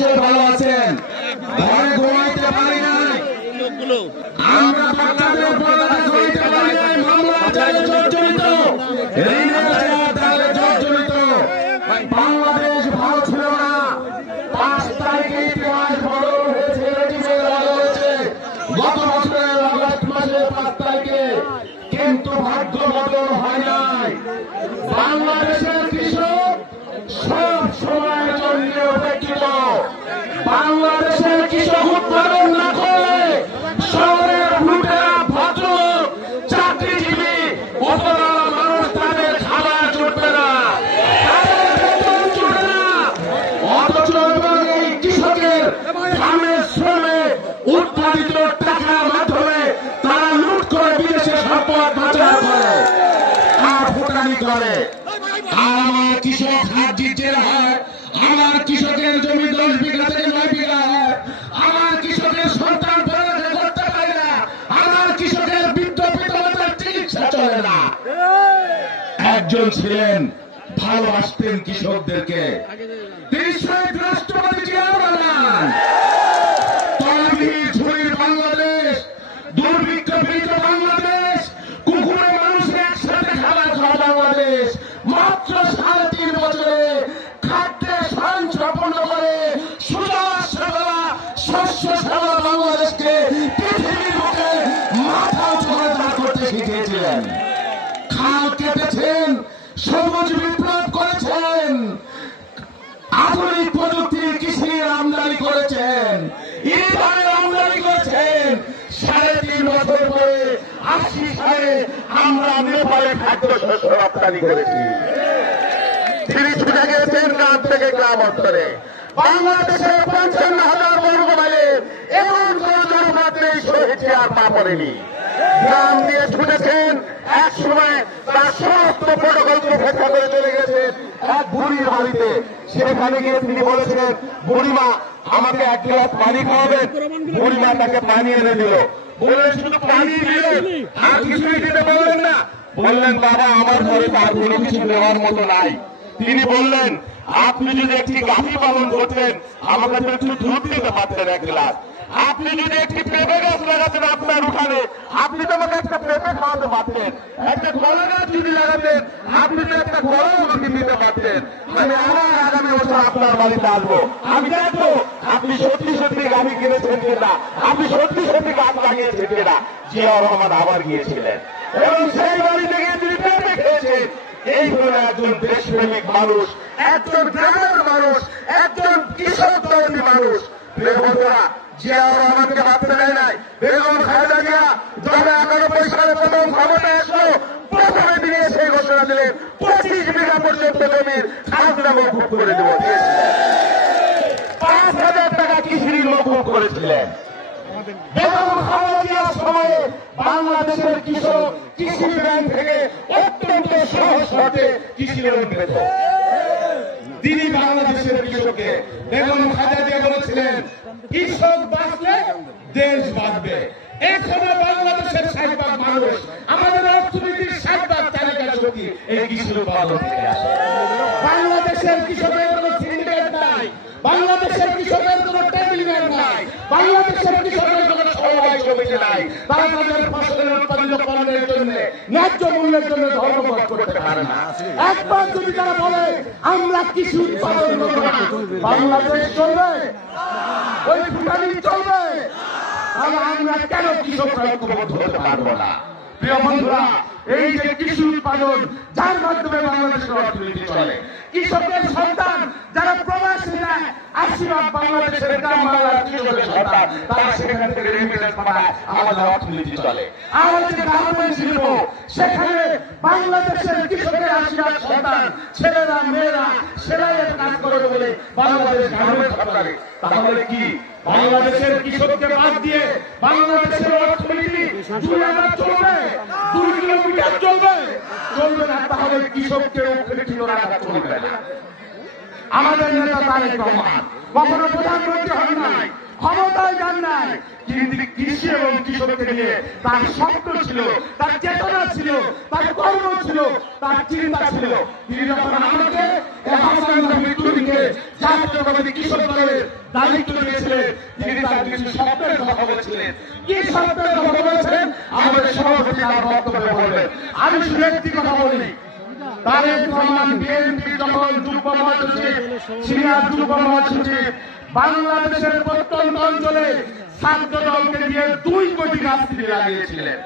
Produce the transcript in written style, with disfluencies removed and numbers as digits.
নিশ্চয়ই ভালো আছেন। ঘরে ঘুমাইতে পারি নাই, আমরা বাচ্চাদের পড়ালেখা করাইতে পারি নাই, মামলার জালে জর্জরিত, ঋণের জালে জর্জরিত। বাংলাদেশ ভালো ছিল না। 5 তারিখে ইতিহাস বদল হয়েছে, গত বছরের আগস্ট মাসের 5 তারিখে, কিন্তু ভাগ্য বদল হয় নাই। বাংলাদেশের কৃষক সব সময়ের জন্য উপেক্ষিত। বাংলাদেশের কৃষক উৎপাদন না করলে শহরের লুটেরা ভদ্রলোক চাকরিজীবী উপরওয়ালা মানুষ তাদের খাবার জুটবে না, তাদের বেতন জুটবে না। অথচ এই কৃষকের ঘামের শ্রমে উৎপাদিত টাকার মাধ্যমে তারা লুট করে বিদেশে সম্পদ পাচার করে, আর ফুটানি করে। আমার কৃষক হাত জিতের হয়, আমার কৃষকের জমি 10 বিঘা থেকে 9 বিঘা হয়, আমার কৃষকের সন্তান পড়ালেখা করতে পারে না, আমার কৃষকের বৃদ্ধ পিতামাতার চিকিৎসা চলে না। একজন ছিলেন ভালোবাসতেন কৃষকদেরকে, তিনি শহীদ রাষ্ট্রপতি জিয়াউর রহমান। তলাবিহীন ঝুড়ির বাংলাদেশ, দুর্ভিক্ষ পীড়িত বাংলাদেশ, কুকুরে মানুষের একসাথে খাবার খাওয়া বাংলাদেশ, মাত্র 3.5 বছরে খাদ্যে স্বয়ংসম্পূর্ণ করে সুজলা শ্যামলা শস্য শ্যামলা বাংলাদেশকে পৃথিবীর বুকে মাথা উঁচু করে দাঁড় করতে শিখিয়েছিলেন। খাল কেটেছেন, সবুজ বিপ্লব করেছেন, আধুনিক প্রযুক্তির কৃষির আমদানি করেছেন, ইন্ধনের আমদানি করেছেন। 3.5 বছর পরে 80 সালে আমরা নেপালে খাদ্যশস্য রপ্তানি করেছি। তিনি ছুটে গেছেন গ্রাম থেকে গ্রাম অঞ্চলে। বাংলাদেশে 55,000 বর্গ মাইলে এমন কোন জনপদ নেই শহীদ আর পা পড়েনি। গ্রাম দিয়ে ছুটেছেন, এক সময় তার সমস্ত প্রোটোকলকে উপেক্ষা করে চলে গেছেন এক বুড়ির বাড়িতে। সেখানে গিয়ে তিনি বলেছেন, বুড়িমা আমাকে 1 গ্লাস পানি খাওয়াবেন। বুড়িমা তাকে পানি এনে দিল। বললেন, শুধু পানি দিলেন, আর কিছুই দিতে বললেন না? বললেন, বাবা আমার ঘরে তার কোনো কিছু নেওয়ার মতো নাই। তিনি বললেন, আপনি যদি একটি গাভী পালন করতেন আমাকে তো একটু দুধ দিতে পারতেন 1 গ্লাস। আপনি যদি একটি পেঁপে গাছ লাগাতেন আপনার উঠানে, আপনি তো আমাকে একটা পেঁপে খাওয়াতে পারতেন। একটা কলা গাছ যদি লাগাতেন আপনি তো একটা কলা আমাকে দিতে পারতেন। আমি আবার আগামী বছর আপনার বাড়িতে আসবো, আমি দেখবো আপনি সত্যি সত্যি গাভী কিনেছেন কিনা, আপনি সত্যি সত্যি গাছ লাগিয়েছেন কিনা। জিয়াউর রহমান আবার গিয়েছিলেন এবং সেই বাড়িতে গিয়ে তিনি পেঁপে খেয়েছেন। এই হল একজন দেশপ্রেমিক মানুষ, একজন গ্রামের মানুষ, একজন কৃষক দরদী মানুষ। বন্ধুরা, জিয়াউর রহমানকে ভাবতে দেয় নাই। বেগম খালেদা জিয়া 1991 সালে প্রথম ক্ষমতায় আসলো, প্রথমে তিনি সেই ঘোষণা দিলেন 25 বিঘা পর্যন্ত জমির খাজনা মওকুফ করে দেব। 5,000 টাকা কৃষি ঋণ মওকুফ করেছিলেন। বেগম খালেদা জিয়ার সময়ে বাংলাদেশের কৃষক কৃষি ব্যাংক থেকে অত্যন্ত সহজ শর্তে কৃষি ঋণ পেত। তিনি বাংলাদেশের কৃষককে, বেগম খালেদা জিয়া বলেছিলেন, কৃষক বাঁচলে দেশ বাঁচবে। এখনো বাংলাদেশের 60% মানুষ, আমাদের অর্থনীতির 60% চালিকা শক্তি এই কৃষি উৎপাদন থেকে আসে। বাংলাদেশের কৃষকের কোন সিন্ডিকেট নাই, বাংলাদেশের কৃষকের কোন টেবিলম্যান নাই, বাংলাদেশের কৃষকের কোন সমবায় সমিতি নাই। তারা তাদের ফসলের উৎপাদিত পণ্যের জন্য ন্যায্য মূল্যের জন্য ধর্মঘট করতে পারে না। একবার যদি তারা বলে আমরা কৃষি উৎপাদন করব না, বাংলাদেশ চলবে, ওই ভুটানি চলবে, তাহলে আমরা কেন কৃষকরা ঐক্যবদ্ধ হতে পারবো না? প্রিয় বন্ধুরা, এই যে কৃষি উৎপাদন, যার মাধ্যমে বাংলাদেশের অর্থনীতি চলে, কৃষকের সন্তান যারা প্রবাসী যায়, 80% বাংলাদেশের গ্রাম বাংলার কৃষকের সন্তান, তারা সেখান থেকে রেমিটেন্স পাঠায়, আমাদের অর্থনীতি চলে। আমাদের গার্মেন্টস শিল্প, সেখানে বাংলাদেশের কৃষকের 80% সন্তান, ছেলেরা মেয়েরা সেলাইয়ের কাজ করে বলে বাংলাদেশ গার্মেন্টস সরকারি। তাহলে কি বাংলাদেশের কৃষককে বাদ দিয়ে বাংলাদেশের অর্থনীতি 2 হাজার চলবে, 2 কিলোমিটার চলবে? চলবে না। তাহলে কৃষককে উপেক্ষিত রাখা চলবে না। আমাদের নেতা তারেক রহমান কখনো প্রধানমন্ত্রী হন নাই, ক্ষমতায় যান নাই, কিন্তু কৃষি এবং কৃষককে নিয়ে তার স্বপ্ন ছিল, তার চেতনা ছিল, তার কর্ম ছিল, তার চিন্তা ছিল। তিনি যখন আমাকে হাসান রফি তুহিনকে জাতীয়তাবাদী কৃষক দলের দায়িত্ব নিয়েছিলেন, তিনি তার কিছু শব্দের কথা বলেছিলেন। কি শব্দের কথা বলেছেন আমাদের সভাপতি তার বক্তব্যে বলবেন। আমি শুধু একটি কথা বলি, তারেক রহমান বিএনপি যখন যুগ্ম মহাসচিব, সিনিয়র যুগ্ম মহাসচিব, বাংলাদেশের প্রত্যন্ত অঞ্চলে ছাত্র দলকে দিয়ে 2 কোটি গাছ লাগিয়েছিলেন।